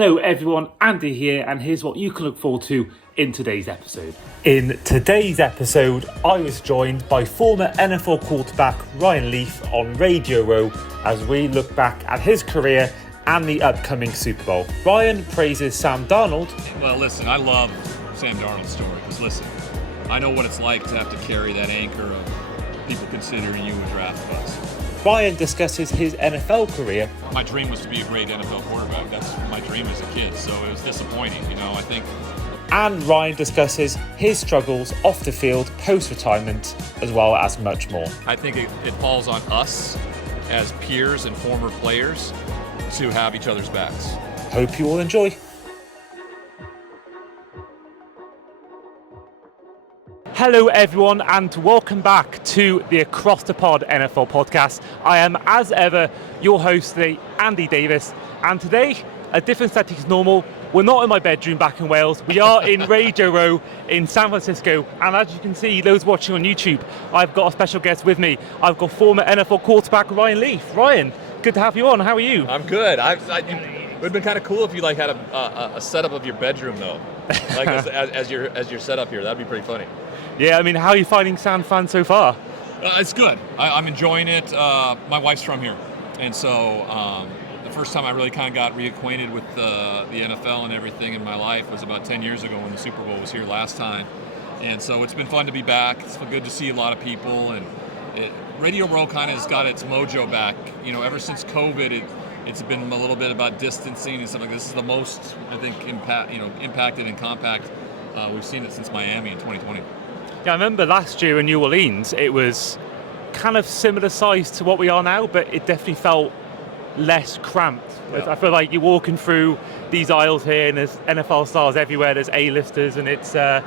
Hello everyone, Andy here, and here's what you can look forward to in today's episode. In today's episode, I was joined by former NFL quarterback Ryan Leaf on Radio Row as we look back at his career and the upcoming Super Bowl. Ryan praises Sam Darnold. Well, listen, I love Sam Darnold's story because, listen, I know what it's like to have to carry that anchor of people considering you a draft bust. Ryan discusses his NFL career. My dream was to be a great NFL quarterback. That's my dream as a kid, so it was disappointing, I think. And Ryan discusses his struggles off the field, post-retirement, as well as much more. I think it falls on us as peers and former players to have each other's backs. Hope you all enjoy. Hello everyone and welcome back to the Across the Pod NFL podcast. I am as ever your host today, Andy Davis, and today a different setting to normal. We're not in my bedroom back in Wales, we are in Radio Row in San Francisco, and as you can see, those watching on YouTube, I've got a special guest with me. I've got former NFL quarterback Ryan Leaf. Ryan, good to have you on, how are you? I'm good. It would have been kind of cool if you had a setup of your bedroom though, as your setup here. That'd be pretty funny. Yeah, I mean, how are you finding San Fran so far? It's good. I'm enjoying it. My wife's from here, and so the first time I really kind of got reacquainted with the NFL and everything in my life was about 10 years ago when the Super Bowl was here last time. And so it's been fun to be back. It's been good to see a lot of people, and Radio Row kind of has got its mojo back. Ever since COVID, it's been a little bit about distancing and stuff like this. This is the most, I think, impacted and compact we've seen it since Miami in 2020. Yeah, I remember last year in New Orleans, it was kind of similar size to what we are now, but it definitely felt less cramped. Yeah. I feel like you're walking through these aisles here and there's NFL stars everywhere, there's A-listers, and it's a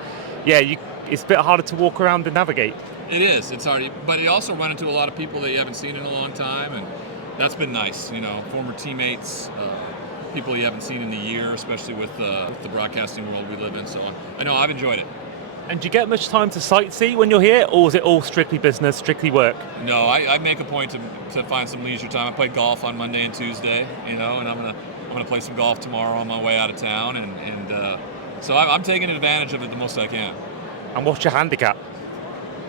bit harder to walk around and navigate. It is, it's hard, but you also run into a lot of people that you haven't seen in a long time, and that's been nice, former teammates, people you haven't seen in a year, especially with the broadcasting world we live in, so I know I've enjoyed it. And do you get much time to sightsee when you're here, or is it all strictly business, strictly work? No, I make a point to find some leisure time. I play golf on Monday and Tuesday, and I'm gonna play some golf tomorrow on my way out of town, and so I'm taking advantage of it the most I can. And what's your handicap?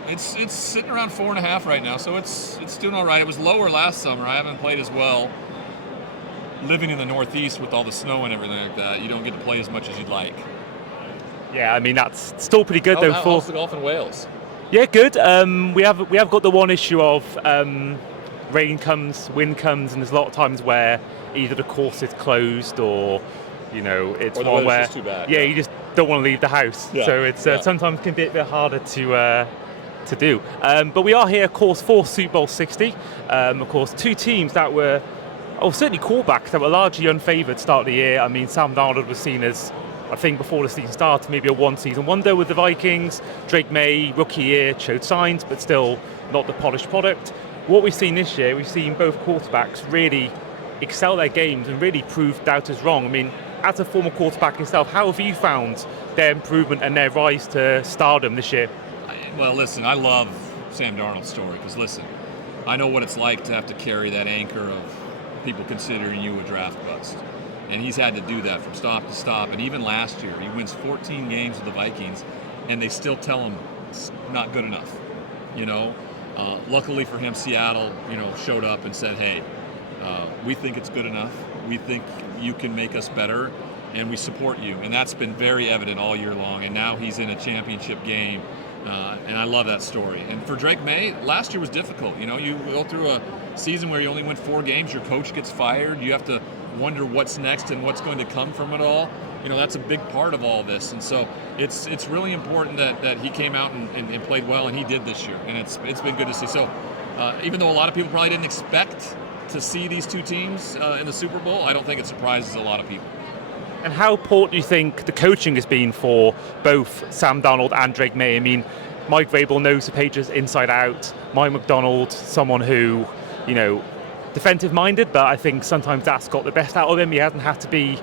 It's sitting around 4.5 right now, so it's doing all right. It was lower last summer. I haven't played as well. Living in the Northeast with all the snow and everything like that, you don't get to play as much as you'd like. Yeah, I mean, that's still pretty good though. How's the golf in Wales? Yeah, good. We have got the one issue of rain comes, wind comes, and there's a lot of times where either the course is closed or it's or the one where just too bad. Yeah, you just don't want to leave the house. Yeah. So it's sometimes can be a bit harder to do. But we are here, of course, for Super Bowl 60. Of course, two teams that were, certainly quarterbacks that were largely unfavoured start of the year. I mean, Sam Darnold was seen as, I think before the season started, maybe a one-season wonder with the Vikings. Drake May, rookie year, showed signs, but still not the polished product. What we've seen this year, we've seen both quarterbacks really excel their games and really prove doubters wrong. I mean, as a former quarterback yourself, how have you found their improvement and their rise to stardom this year? Well, listen, I love Sam Darnold's story because, listen, I know what it's like to have to carry that anchor of people considering you a draft bust. And he's had to do that from stop to stop. And even last year, he wins 14 games with the Vikings, and they still tell him it's not good enough. Luckily for him, Seattle, showed up and said, hey, we think it's good enough. We think you can make us better, and we support you. And that's been very evident all year long. And now he's in a championship game, and I love that story. And for Drake May, last year was difficult. You go through a season where you only win 4 games, your coach gets fired, you have to wonder what's next and what's going to come from it all. That's a big part of all this, and so it's really important that he came out and played well, and he did this year, and it's been good to see. So even though a lot of people probably didn't expect to see these two teams in the Super Bowl, I don't think it surprises a lot of people. And how important do you think the coaching has been for both Sam Darnold and Drake May? I mean, Mike Vrabel knows the Patriots inside out. Mike McDonald, someone who, defensive-minded, but I think sometimes that's got the best out of him. He hasn't had to be,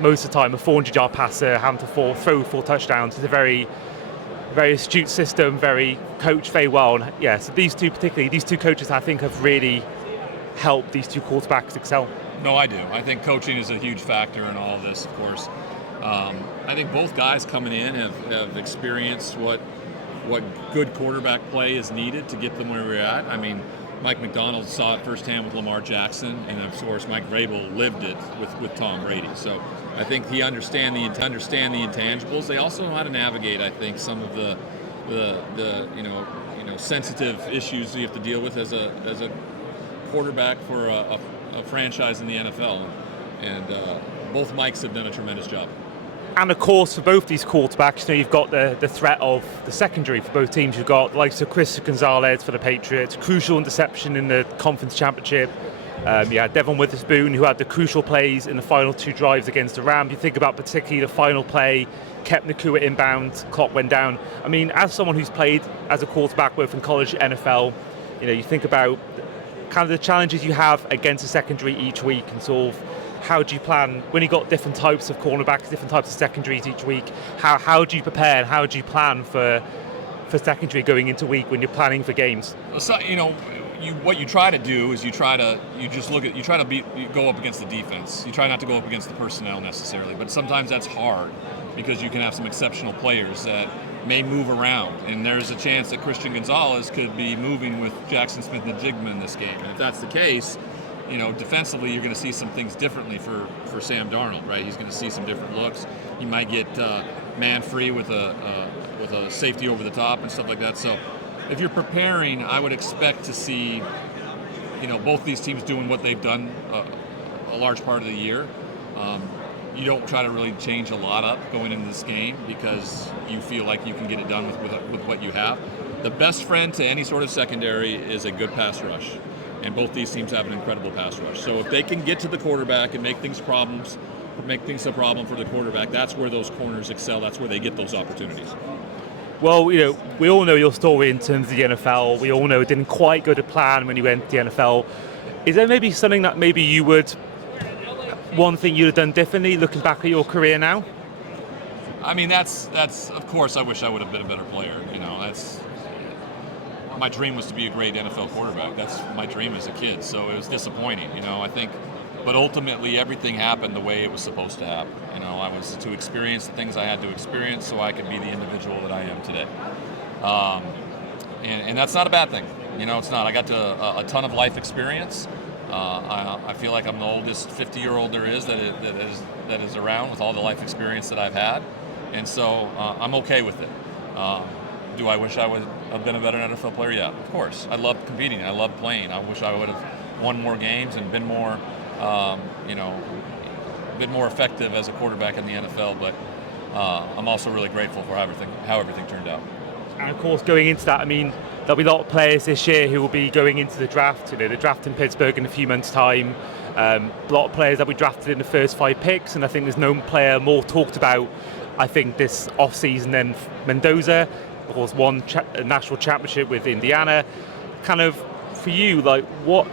most of the time, a 400-yard passer, having to throw 4 touchdowns. It's a very, very astute system, very coached very well. And so these two coaches, I think, have really helped these two quarterbacks excel. No, I do. I think coaching is a huge factor in all of this, of course. I think both guys coming in have experienced what good quarterback play is needed to get them where we're at. I mean, Mike McDonald saw it firsthand with Lamar Jackson, and of course Mike Vrabel lived it with Tom Brady. So I think he understand the intangibles. They also know how to navigate, I think, some of the sensitive issues you have to deal with as a quarterback for a franchise in the NFL. And both Mikes have done a tremendous job. And of course, for both these quarterbacks, you've got the threat of the secondary for both teams. You've got the likes of Chris Gonzalez for the Patriots, crucial interception in the conference championship. Devon Witherspoon, who had the crucial plays in the final 2 drives against the Rams. You think about particularly the final play, kept Nakua inbound, clock went down. I mean, as someone who's played as a quarterback both in college and NFL, you think about kind of the challenges you have against the secondary each week, and sort of how do you plan when you've got different types of cornerbacks, different types of secondaries each week? How do you prepare and how do you plan for secondary going into week when you're planning for games? So, what you try to do is you try to go up against the defense. You try not to go up against the personnel necessarily, but sometimes that's hard because you can have some exceptional players that may move around, and there's a chance that Christian Gonzalez could be moving with Jackson Smith-Njigba in this game. And if that's the case, defensively you're going to see some things differently for Sam Darnold, right? He's going to see some different looks. He might get man free with a safety over the top and stuff like that. So if you're preparing, I would expect to see, both these teams doing what they've done a large part of the year. You don't try to really change a lot up going into this game because you feel like you can get it done with what you have. The best friend to any sort of secondary is a good pass rush, and both these teams have an incredible pass rush. So if they can get to the quarterback and make things a problem for the quarterback, that's where those corners excel. That's where they get those opportunities. Well, we all know your story in terms of the NFL. We all know it didn't quite go to plan when you went to the NFL. Is there maybe something that maybe you would, one thing you'd have done differently looking back at your career now? I mean, that's of course I wish I would have been a better player. That's my dream, was to be a great NFL quarterback. That's my dream as a kid. So it was disappointing, I think. But ultimately, everything happened the way it was supposed to happen. I was to experience the things I had to experience so I could be the individual that I am today. And that's not a bad thing. It's not. I got a ton of life experience. I feel like I'm the oldest 50-year-old there is that is around with all the life experience that I've had. And so I'm okay with it. Do I wish I would have been a better NFL player? Yeah, of course. I love competing. I love playing. I wish I would have won more games and been more, been more effective as a quarterback in the NFL. But I'm also really grateful for how everything turned out. And of course, going into that, I mean, there'll be a lot of players this year who will be going into the draft. The draft in Pittsburgh in a few months' time. A lot of players that we drafted in the first 5 picks, and I think there's no player more talked about, I think, this off-season than Mendoza. Of course, won a national championship with Indiana. Kind of, for you, like, what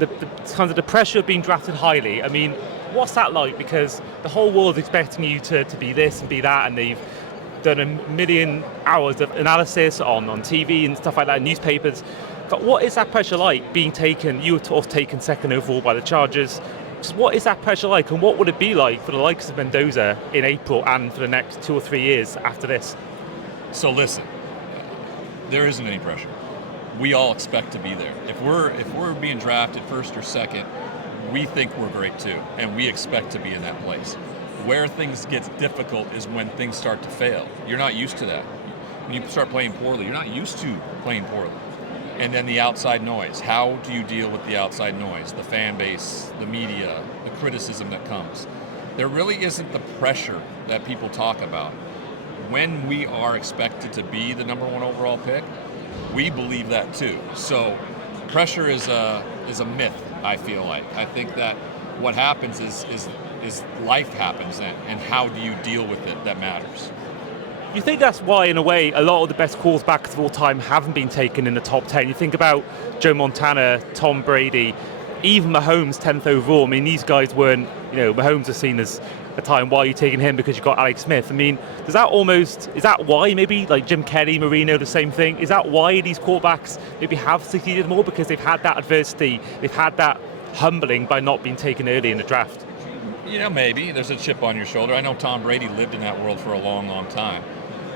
the kind of the pressure of being drafted highly. I mean, what's that like? Because the whole world's expecting you to be this and be that, and they've done a million hours of analysis on TV and stuff like that, newspapers. But what is that pressure like, being taken? You were taken second overall by the Chargers. Just what is that pressure like, and what would it be like for the likes of Mendoza in April and for the next 2 or 3 years after this? So listen, there isn't any pressure. We all expect to be there. If we're being drafted first or second, we think we're great too, and we expect to be in that place. Where things get difficult is when things start to fail. You're not used to that. When you start playing poorly, you're not used to playing poorly. And then the outside noise. How do you deal with the outside noise? The fan base, the media, the criticism that comes. There really isn't the pressure that people talk about. When we are expected to be the number 1 overall pick, we believe that too. So pressure is a myth, I feel like. I think that what happens is life happens then, and how do you deal with it that matters. You think that's why, in a way, a lot of the best quarterbacks of all time haven't been taken in the top 10? You think about Joe Montana, Tom Brady, even Mahomes 10th overall. I mean, these guys weren't, Mahomes was seen as a time, why are you taking him? Because you've got Alex Smith. I mean, is that why maybe, like Jim Kelly, Marino, the same thing? Is that why these quarterbacks maybe have succeeded more? Because they've had that adversity, they've had that humbling by not being taken early in the draft? Maybe there's a chip on your shoulder. I know Tom Brady lived in that world for a long, long time.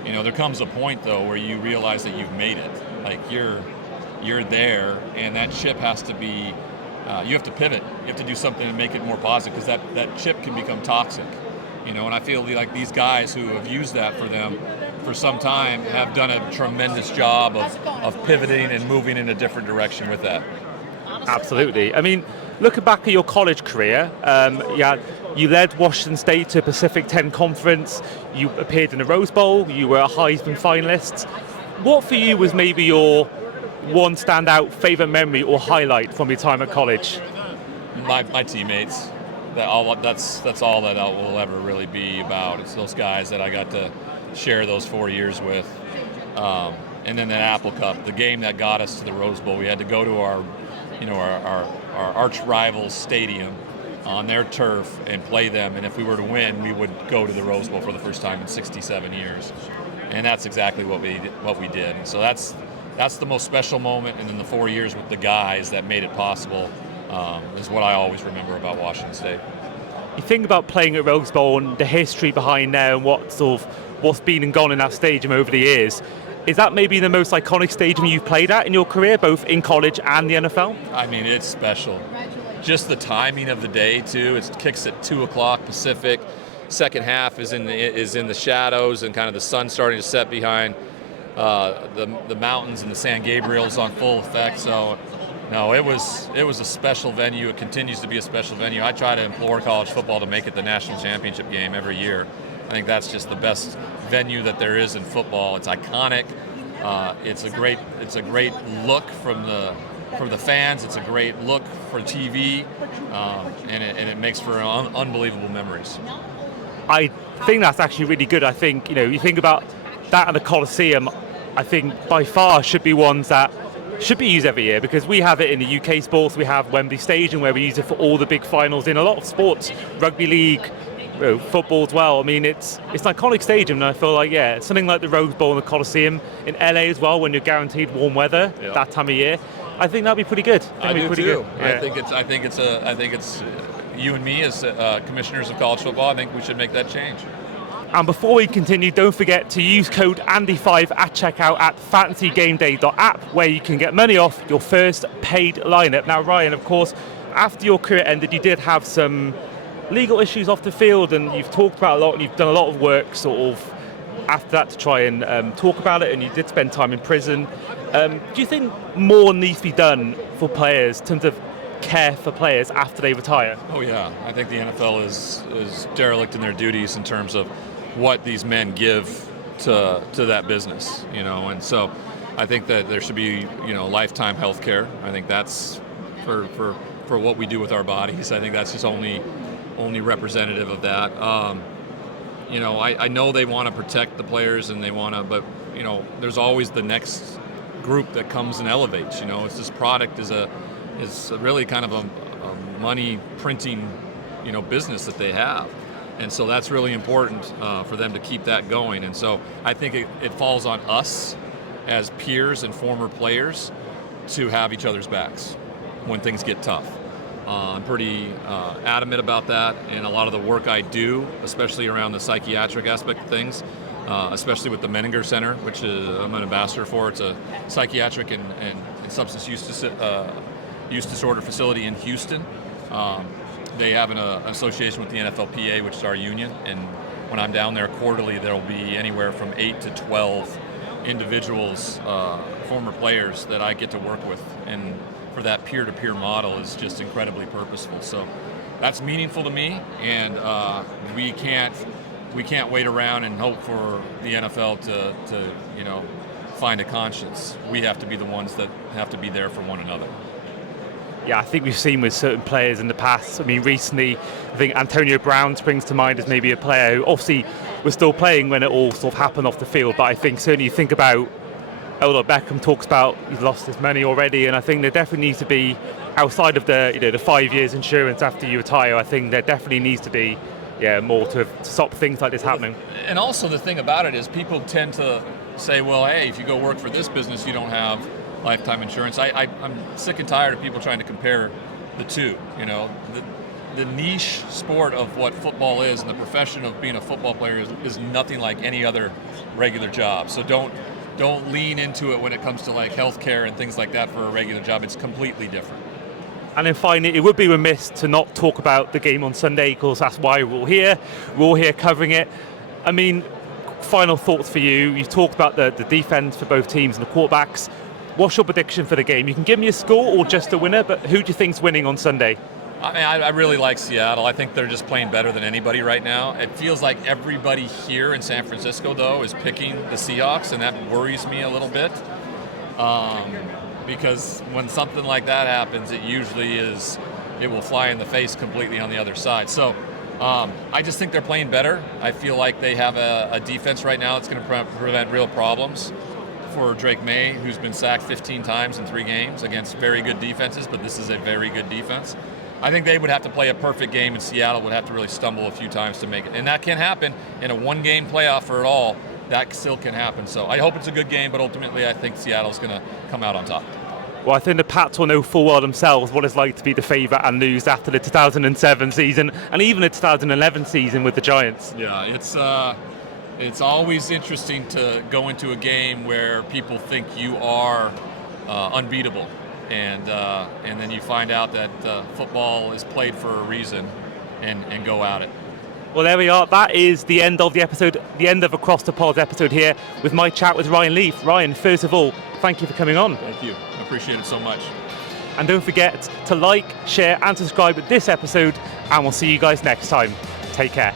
There comes a point though where you realize that you've made it. Like you're there, and that chip has to be. You have to pivot. You have to do something to make it more positive, because that chip can become toxic. And I feel like these guys who have used that for them for some time have done a tremendous job of pivoting and moving in a different direction with that. Absolutely. I mean, looking back at your college career, you led Washington State to a Pacific 10 conference. You appeared in the Rose Bowl. You were a Heisman finalist. What for you was maybe your one standout favorite memory or highlight from your time at college? My teammates. That's all that will ever really be about. It's those guys that I got to share those 4 years with. And then that Apple Cup, the game that got us to the Rose Bowl. We had to go to our arch rivals stadium on their turf and play them. And if we were to win, we would go to the Rose Bowl for the first time in 67 years. And that's exactly what we did. And so that's the most special moment. And then the 4 years with the guys that made it possible is what I always remember about Washington State. You think about playing at Rose Bowl and the history behind there and what's been and gone in that stadium over the years. Is that maybe the most iconic stadium you've played at in your career, both in college and the NFL? I mean, it's special. Just the timing of the day too. It kicks at 2:00 Pacific. Second half is in the shadows, and kind of the sun starting to set behind the mountains, and the San Gabriel's on full effect. So, no, it was a special venue. It continues to be a special venue. I try to implore college football to make it the national championship game every year. I think that's just the best venue that there is in football. It's iconic. It's a great look from the fans. It's a great look for TV, and it makes for unbelievable memories. I think that's actually really good. I think you think about that at the Coliseum. I think by far should be ones that should be used every year, because we have it in the UK sports. We have Wembley Stadium where we use it for all the big finals in a lot of sports, rugby league, football as well. I mean, it's an iconic stadium, and I feel like something like the Rose Bowl and the Coliseum in LA as well, when you're guaranteed warm weather that time of year. I think that'd be pretty good. I do too. Good. Yeah. I think it's you and me as commissioners of college football. I think we should make that change. And before we continue, don't forget to use code Andy5 at checkout at fantasygameday.app, where you can get money off your first paid lineup. Now, Ryan, of course, after your career ended, you did have some legal issues off the field, and you've talked about a lot, and you've done a lot of work sort of after that to try and talk about it, and you did spend time in prison. Do you think more needs to be done for players in terms of care for players after they retire? Oh yeah, I think the NFL is derelict in their duties in terms of what these men give to that business, and so I think that there should be lifetime health care. I think that's for what we do with our bodies. I think that's just only representative of that. I know they want to protect the players, and they want to, but there's always the next group that comes and elevates. It's this product is really kind of a money printing business that they have, and so that's really important for them to keep that going. And so I think it falls on us as peers and former players to have each other's backs when things get tough. I'm pretty adamant about that, and a lot of the work I do, especially around the psychiatric aspect of things, especially with the Menninger Center, which I'm an ambassador for. It's a psychiatric and substance use disorder facility in Houston. They have an association with the NFLPA, which is our union, and when I'm down there quarterly, there'll be anywhere from 8 to 12 individuals, former players, that I get to work with, and for that peer-to-peer model is just incredibly purposeful. So that's meaningful to me, and we can't wait around and hope for the NFL to find a conscience. We have to be the ones that have to be there for one another. Yeah, I think we've seen with certain players in the past. I mean, recently, I think Antonio Brown springs to mind as maybe a player who obviously was still playing when it all sort of happened off the field. But I think certainly you think about Odell Beckham talks about he's lost his money already, and I think there definitely needs to be, outside of the 5 years insurance after you retire, I think there definitely needs to be more to stop things like this happening. And also the thing about it is people tend to say, well, hey, if you go work for this business, you don't have lifetime insurance. I'm sick and tired of people trying to compare the two. The niche sport of what football is and the profession of being a football player is nothing like any other regular job. So don't lean into it when it comes to like healthcare and things like that for a regular job. It's completely different. And then finally, it would be remiss to not talk about the game on Sunday, because that's why we're all here. We're all here covering it. I mean, final thoughts for you. You talked about the defense for both teams and the quarterbacks. What's your prediction for the game? You can give me a score or just a winner, but who do you think's winning on Sunday? I mean, I really like Seattle. I think they're just playing better than anybody right now. It feels like everybody here in San Francisco, though, is picking the Seahawks, and that worries me a little bit. Because when something like that happens, it will fly in the face completely on the other side. So I just think they're playing better. I feel like they have a defense right now that's going to prevent real problems for Drake May, who's been sacked 15 times in 3 games against very good defenses, but this is a very good defense. I think they would have to play a perfect game, and Seattle would have to really stumble a few times to make it. And that can happen in a one-game playoff for it all. That still can happen. So I hope it's a good game, but ultimately I think Seattle's going to come out on top. Well, I think the Pats will know full well themselves what it's like to be the favourite and lose after the 2007 season and even the 2011 season with the Giants. Yeah, it's always interesting to go into a game where people think you are unbeatable. And then you find out that football is played for a reason, and go at it. Well, there we are. That is the end of the episode, the end of Across the Pods episode here with my chat with Ryan Leaf. Ryan, first of all, thank you for coming on. Thank you. I appreciate it so much. And don't forget to like, share and subscribe to this episode, and we'll see you guys next time. Take care.